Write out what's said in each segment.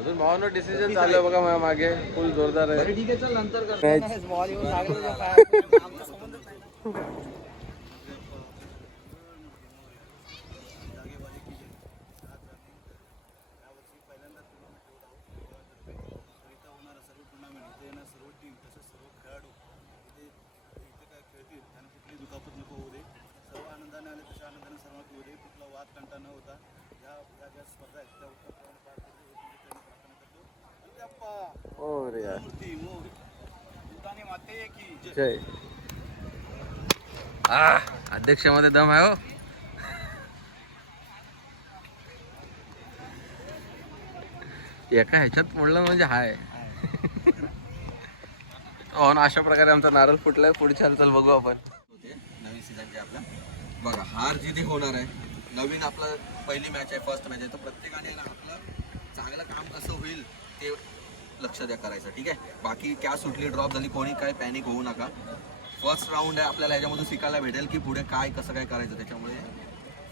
अजून भावानं डिसिजन चालू आहे. बघा माझ्या मागे. फुल जोरदार आहे. ठीक आहे चल नंतर Match. बॉल येऊन लागला तुझ्या पायात. आमचा संबंधच नाही. हो रे यार। जय आ ah, अध्यक्षामध्ये दम आहे हो. एका ह्याच्यात पडलं म्हणजे हाय. हो ना अशा प्रकारे आमचा नारळ फुटलाय. पुढच्या हालचाल बघू आपण. नवीन सीझनचे आपला. बघा हार जिथे होणार आहे नवीन आपला पहिली मॅच आहे फर्स्ट मॅच आहे. तर प्रत्येकाने आपलं चांगलं काम कसं होईल लक्ष द्या करायचं ठीक आहे? बाकी कॅच सुटली ड्रॉप झाली कोणी काय पॅनिक होऊ नका. फर्स्ट राऊंड आहे आपल्याला ह्याच्यामधून शिकायला भेटेल की पुढे काय कसं काय करायचं त्याच्यामुळे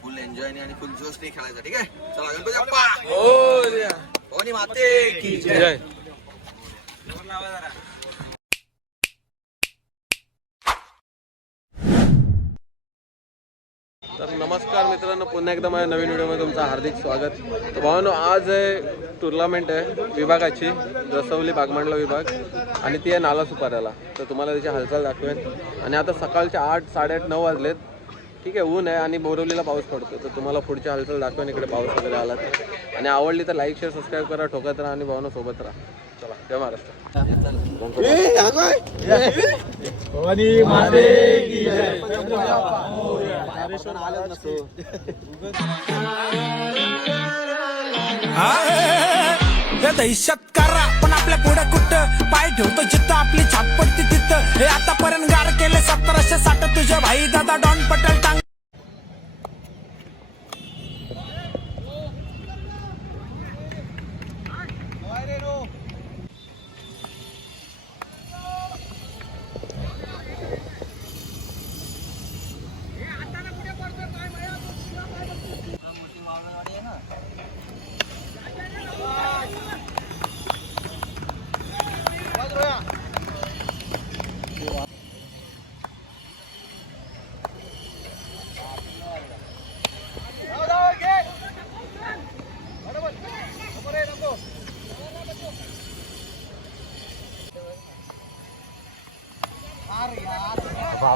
फुल एन्जॉयने आणि फुल जोशने खेळायचं ठीक आहे? चला गणपती बाप्पा! भवानी माते की जय! तर नमस्कार मित्रांनो पुन्हा एकदा माझ्या नवीन व्हिडिओमध्ये तुमचं हार्दिक स्वागत. तर भावानो आज आहे टुर्नामेंट आहे विभागाची रसवली बागमांडला विभाग आणि ती आहे नाला सुपाऱ्याला. तर तुम्हाला त्याची हालचाल दाखवेन. आणि आता सकाळचे आठ साडेआठ नऊ वाजलेत. ठीक आहे ऊन आहे आणि बोरवलीला पाऊस पडतो. तर तुम्हाला पुढची हालचाल दाखवेन इकडे पाऊस वगैरे आला तर. आणि आवडली तर लाईक शेअर सबस्क्राईब करा ठोकत राहा आणि भावना सोबत राहा. चला जय महाराष्ट्र. करा पण आपल्या पुढे कुठं? पाय ठेवतो जिथं आपली छाप पडते तिथं. हे आतापर्यंत गार केले सतराशे साठ. तुझ्या भाई दादा डॉन पटेल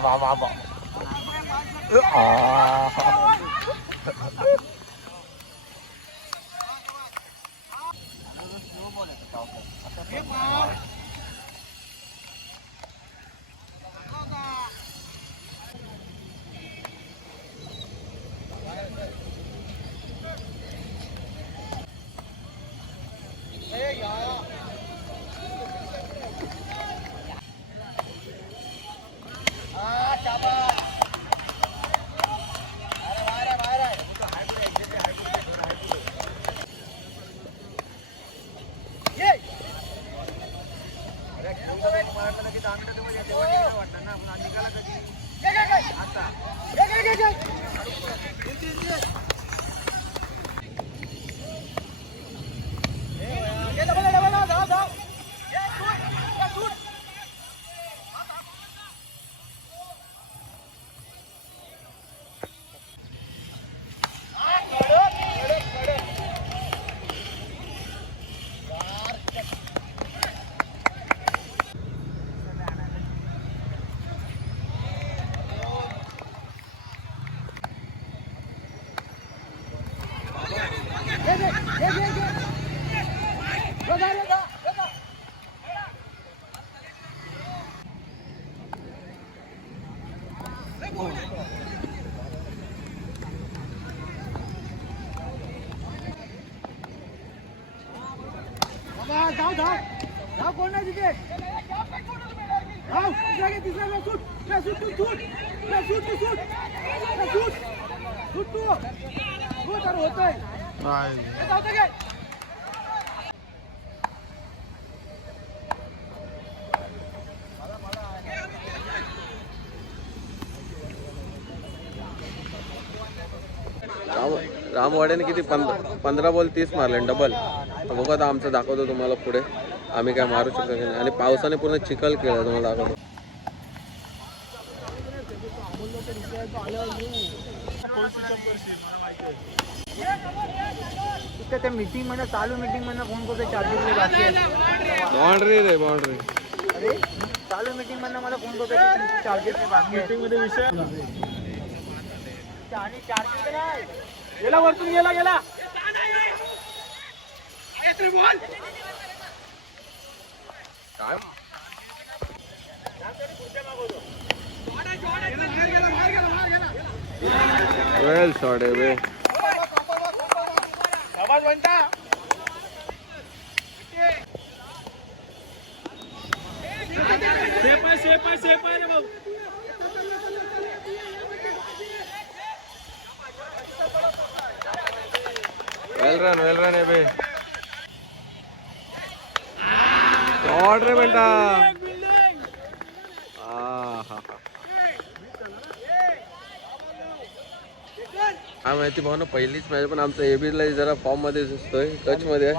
धाव धाव धाव कोण नाही तिथे? सूट. सूट तू सूट. घे, सूट तू सूट. घे, सूट. सूट तू. तर होतंय. हे राम रामवाड्याने किती? पंधरा पंधरा बॉल तीस मारले डबल. बघू आता आमचं दाखवतो तुम्हाला पुढे. आम्ही काय मारू शकतो की नाही. आणि पावसाने पूर्ण चिखल केलं तुम्हाला दाखवतो. त्या मीटिंगमध्ये चालू मीटिंगमध्ये फोन करतो चार्जेस बाकी आहे बाउंड्री रे बाउंड्री. अरे चालू मीटिंग मधनं मला फोन करतो चार्जेस बाकी मीटिंगमध्ये विषय? आणि चार्जेस नाही. गेला वरतून गेला गेला. काय वेल शॉट आहे बे आवाज म्हणता शेप आहे शेप आहे शेप आहे रे भाऊ वेल रन वेल रन आहे बे शॉट रे बेटा आहा. काय माहिती भाऊ ना पहिलीच मॅच पण आमचा एबीला जरा फॉर्ममध्ये दिसतोय टच मध्ये.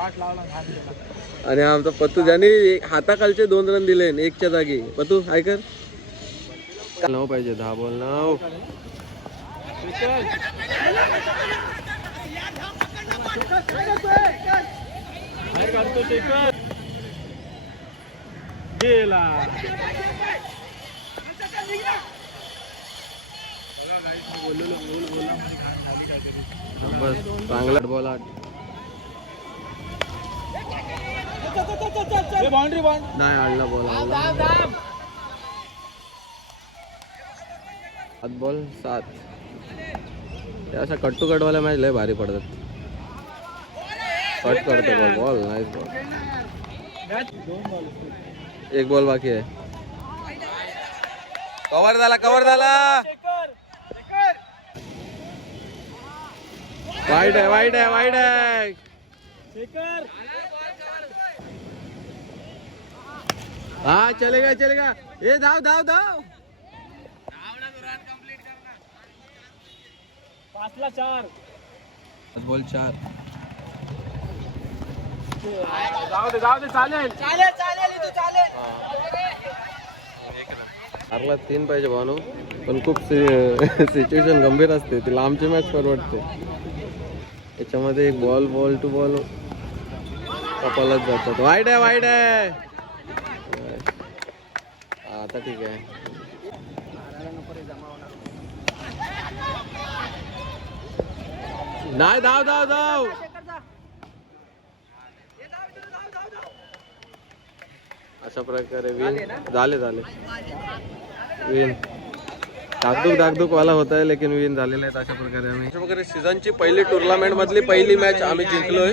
आणि आमचा पत्तू ज्याने हाताखालचे दोन रन दिले एकच्या जागी. पतू ऐकर नऊ पाहिजे दहा बॉल नऊ गेला बस चांगला बॉल आठ. नाही आणला बॉल सात बॉल सात. ते अशा कट टू कटवाल्या मॅच लय भारी पडतात. कट करतो बॉल बॉल नाईस बॉल एक बॉल बाकी आहे. कव्हर झाला कव्हर झाला. वाईट आहे वाईट आहे वाईट आहे. हा चलेगा चलेगा ए धाव धाव धाव. पाचला चार. बॉल चार. जाऊ दे जाऊ दे चालेल. चालेल चालेल इथं चालेल. चारला तीन पाहिजे भानू. पण खूप सिच्युएशन गंभीर असते. ती लांबची मॅच परवडते. त्याच्यामध्ये एक बॉल बॉल टू बॉल कपालच जातात. वाईट आहे वाईट आहे. आता ठीक आहे. नाही धाव धाव धाव. अशा प्रकारे विन झाले झाले. विन धाकधूक धाकधूक वाला होत आहे लेकिन विन झालेला आहे अशा प्रकारे आम्ही. अशा प्रकारे सीझनची पहिली टुर्नामेंट मधली पहिली मॅच आम्ही जिंकलोय.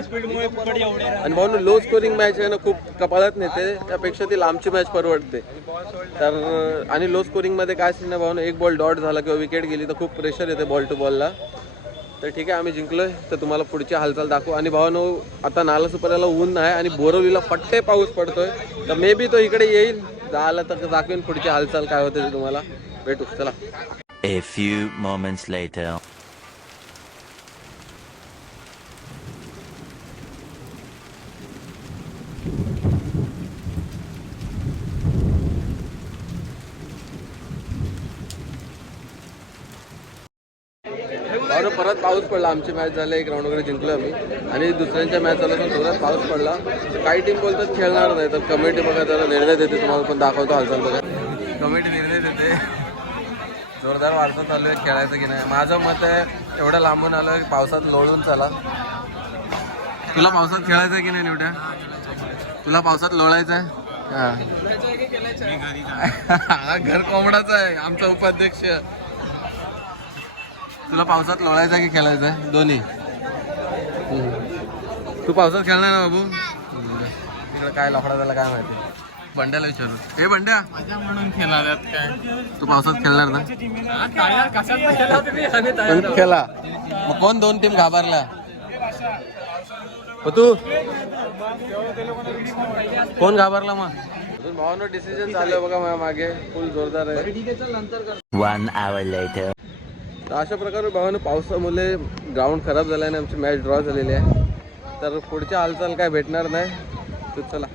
आणि म्हणून लो स्कोरिंग मॅच आहे ना खूप कपाळात नेते. त्यापेक्षा ती लांबची मॅच परवडते. तर आणि लो स्कोरिंगमध्ये काय असेल ना भाऊ एक बॉल डॉट झाला किंवा विकेट गेली तर खूप प्रेशर येते बॉल टू बॉलला तर ठीक आहे आम्ही जिंकलोय. तर तुम्हाला पुढची हालचाल दाखवू. आणि भावानो आता नाला सुपाऱ्याला ऊन आहे आणि बोरवलीला फट्टे पाऊस पडतोय. तर मे बी तो इकडे येईल. आला तर दाखवेन पुढची हालचाल काय होते ते तुम्हाला. भेटू चला. A few moments later. परत पाऊस पडला. आमची मॅच झाली एक राऊंड वगैरे जिंकलो आम्ही. आणि दुसऱ्यांच्या मॅच झाल्या पण जोरात पाऊस पडला. तर काही टीम बोलतात खेळणार नाही तर कमिटी बघा जरा निर्णय देते तुम्हाला पण दाखवतो हालचाल बघा. कमिटी निर्णय जोरदार वारसा चालू आहे खेळायचं की नाही. माझं मत आहे एवढं लांबून आलं की पावसात लोळून चला. तुला पावसात खेळायचं की नाही निवड्या? तुला पावसात लोळायचं आहे? हा. घर कोंबडाच आहे आमचा उपाध्यक्ष. तुला पावसात लोळायचं आहे की खेळायचं आहे? दोन्ही. तू पावसात खेळणार ना बाबू? इकडे काय लफडा झाला काय माहिती? बंड्याला विचारू. हे बंड्या. म्हणून खेळणार काय? तू पावसात खेळणार ना? काय कशात खेळला तुम्ही? आम्ही खेळा. मग कोण दोन टीम घाबरल्या हो तू? कोण घाबरला मग? अजून भावानं डिसिजन चालू आहे बघा माझ्या मागे फुल जोरदार आहे. तर अशा प्रकारे भावानं पावसामुळे ग्राउंड खराब झाल्याने आमची मॅच ड्रॉ झालेली आहे. तर पुढची हालचाल काय भेटणार नाही तर चला.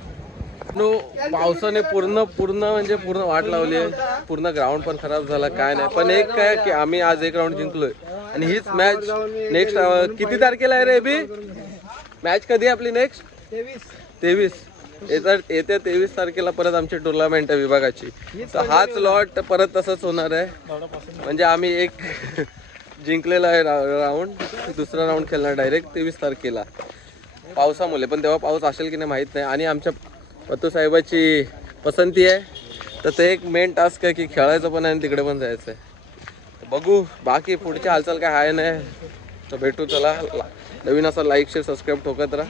पावसाने पूर्ण पूर्ण म्हणजे पूर्ण वाट लावली आहे. पूर्ण ग्राउंड पण खराब झाला काय नाही. पण एक काय की आम्ही आज एक राऊंड जिंकलोय. आणि हीच मॅच नेक्स्ट किती तारखेला आहे रे बी? मॅच कधी आपली नेक्स्ट तेवीस. येत्या तेवीस तारखेला परत आमची टुर्नामेंट आहे विभागाची. तर हाच लॉट परत तसंच होणार आहे. म्हणजे आम्ही एक जिंकलेला आहे राऊंड दुसरा राऊंड खेळणार डायरेक्ट तेवीस तारखेला. पावसामुळे. पण तेव्हा पाऊस असेल की नाही माहीत नाही. आणि आमच्या पत्तू साहेबाची पसंती आहे. तर ते एक मेन टास्क आहे की खेळायचं पण आहे आणि तिकडे पण जायचं आहे. बघू बाकी पुढची हालचाल काय आहे नाही तर भेटू चला. नवीन असा लाईक शेअर सबस्क्राईब ठोकत राहा.